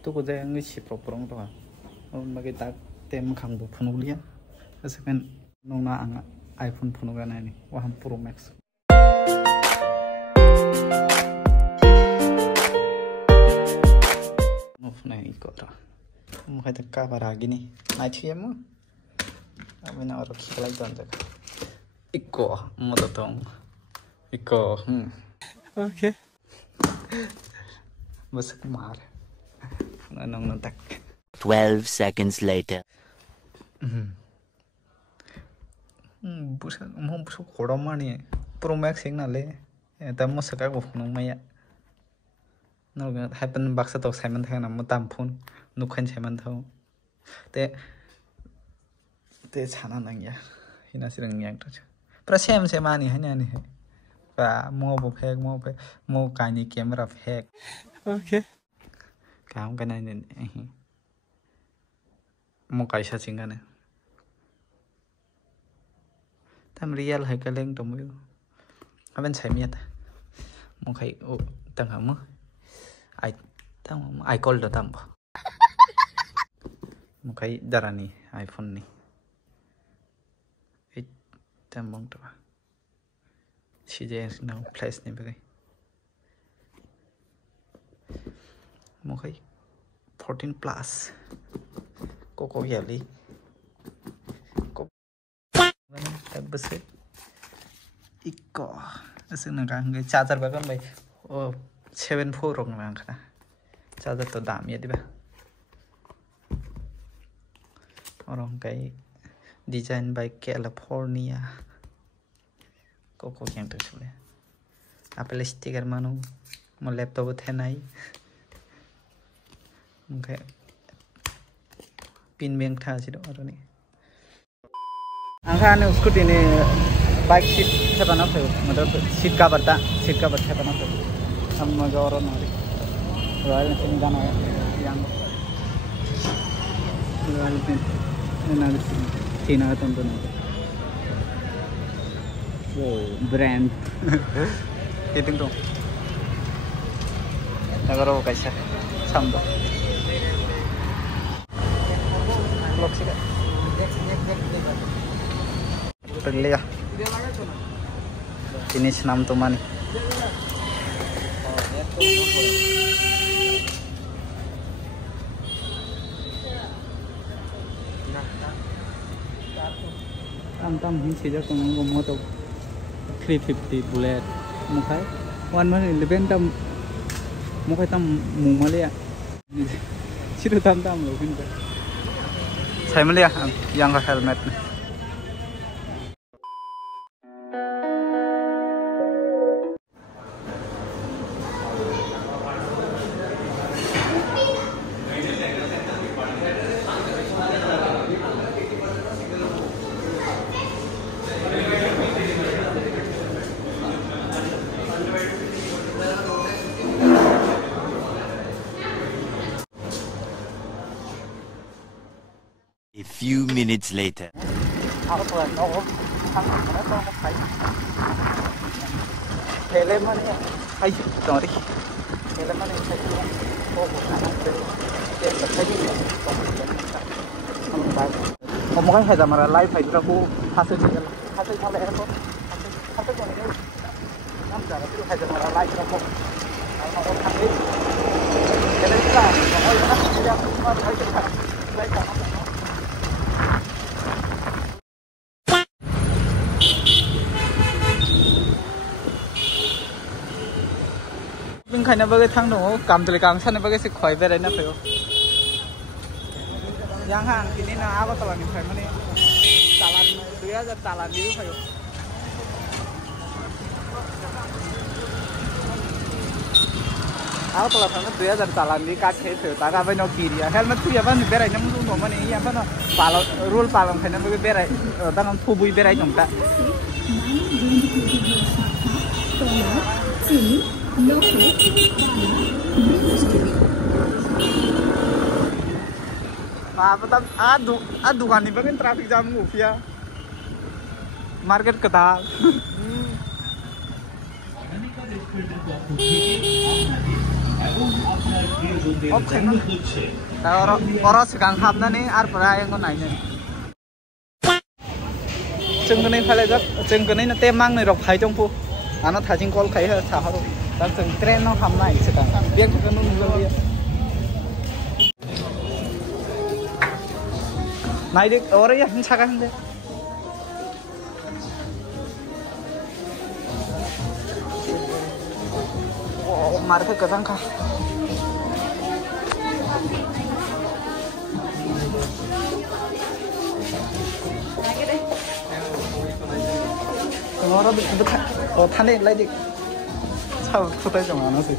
तो को जाय ngi si pro prong to magi tak tem khang bo phonu lia sepen nongna ang iPhone phonu ga nai ni waham Pro Max no phone ni ko ra mo khai ta ka bara gini nai thie mo abena aro khilai don ja ikko mo to tong ikko okay bas mar nong tak 12 seconds later busa mo busa koromani Pro Max sing na le ta mo saka go nong maya no ga happen box to Simon thang na mo tam phone nu khan Simon thau te chana nang ya hina sirang yang to pra sem mani hanya ni pra mo bo phek mo ka ni camera phek okay काम करना नहीं मो कैसा चिंगा ने तम real है कलेंग तो मुझे अपन सही मिया था मो खाई ओ तंग हम आई कॉल द तंब मो खाई दरानी आईफोन नी एक तम मंग तो चीजें ना फ्लैश नहीं बगै मोखाई 14 plus koko yali ko tak bese ikko asung nang kang charger ba kan bai o 74 rong nang kana charger to dam ya diba orang kai design by California koko yang tu sule apple sticker manu mo laptop the nai okay pin beng tha si do aro ni angka ne scooty ne bike seat se bana phe matlab seat cover se bana phe हम मगर ना royal Enfield गाना yang royal Enfield ना चीना तुम तो वो brand कितने तो अगर वो कैसा समझो Perli ya. Ini senam teman. Tam hin sejak ngomong motor 350 bullet. Mukai 111 tam. Mukai tam mumale ya. Situ tam loh kan. Saya melihat yang ke helmet. A few minutes later. Ngomong hay zamara live hay dulu hasil tinggal hasil sampai airport hasil kau ni nam jalan tu hay zamara live dulu kalau orang kami jadi kita kalau yang tidak semua hay kita live sama Mình khai na bagi thang dong, kam tuli kam sana bagi si khoi berai na phayo. Yang hang kini na apa talan ni khai mani talan 2000 talan ni phayo. Apa talan sana 2000 talan ni kat khai phayo. Taka bai no kiri ya. Helmet tu ya ban berai nyam lu no mani ya ban palo rule palong khai na bagi berai. Tanam thu bui berai nyam ta. Betul, dukaan ni bagian traffic jam ngufia, market ketal. orang segang habnani ar pura yang naik nih. Cengkenai palajat, cengkenai na temang nih rok hai jongpu, anak thajing kol kai ha saharu, dan cengkren no ham naik sekarang, biar kita nunggu dia. Naik dek orang ya mencakan deh. Oh, market kesang kah? Orang betul oh tane lagi, sao sudah jangan nasi.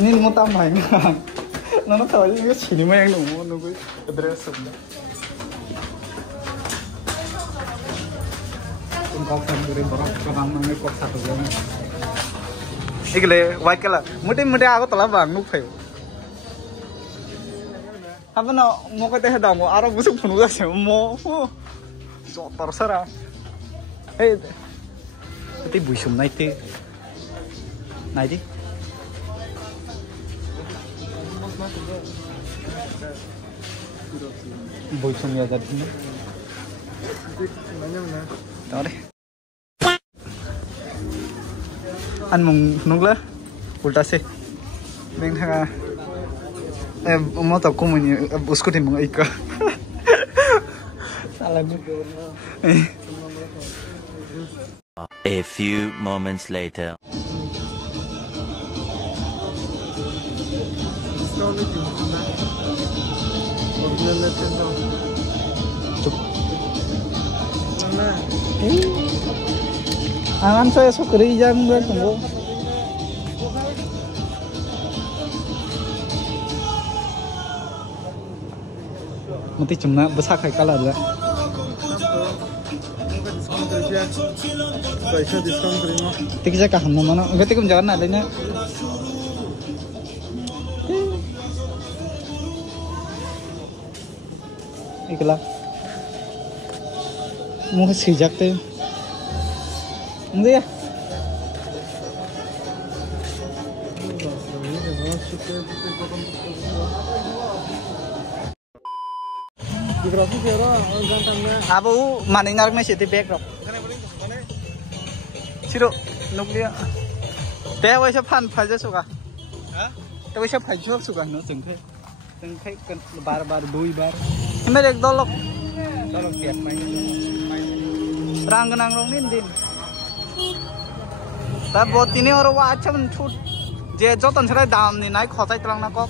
Ini mau tambah nggak? Nana tahu ini sini mah yang nunggu address sudah. Kau sendiri berapa orang mana kau satu orang. Ikle white color, muda aku telah bang nupai. Apa nak mau kita hendak mau arah busuk penuh sih mau. So terserah. Tapi busuk naik ti. Busuk ya jadi. Tahu deh. An mong nungla ulta se beng thaga mo ta kumuni उसको थे मंग इका साला A few moments later. Angan saya sukri jam bertemu. Mesti cuma besar kayak kalah lah. Tiga kah hamna mana? Enggak tiga jangan adanya. Ikalah. Mau sejak tu. Enggak ya? Abu mana yang nak sih back rok? Ciro, nuklia. Teh wajah pan fajar suka. Teh wajah fajar suka no jengkai kan bar dua bar. Ini mereka dolok tiap main. Rang kenang rong din. Tapi buat ini orang wajah mencuri. Jadi jodoh serai dalam ni naik khotai terang nak kok.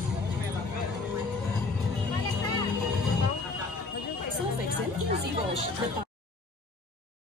Suffix and easy wash.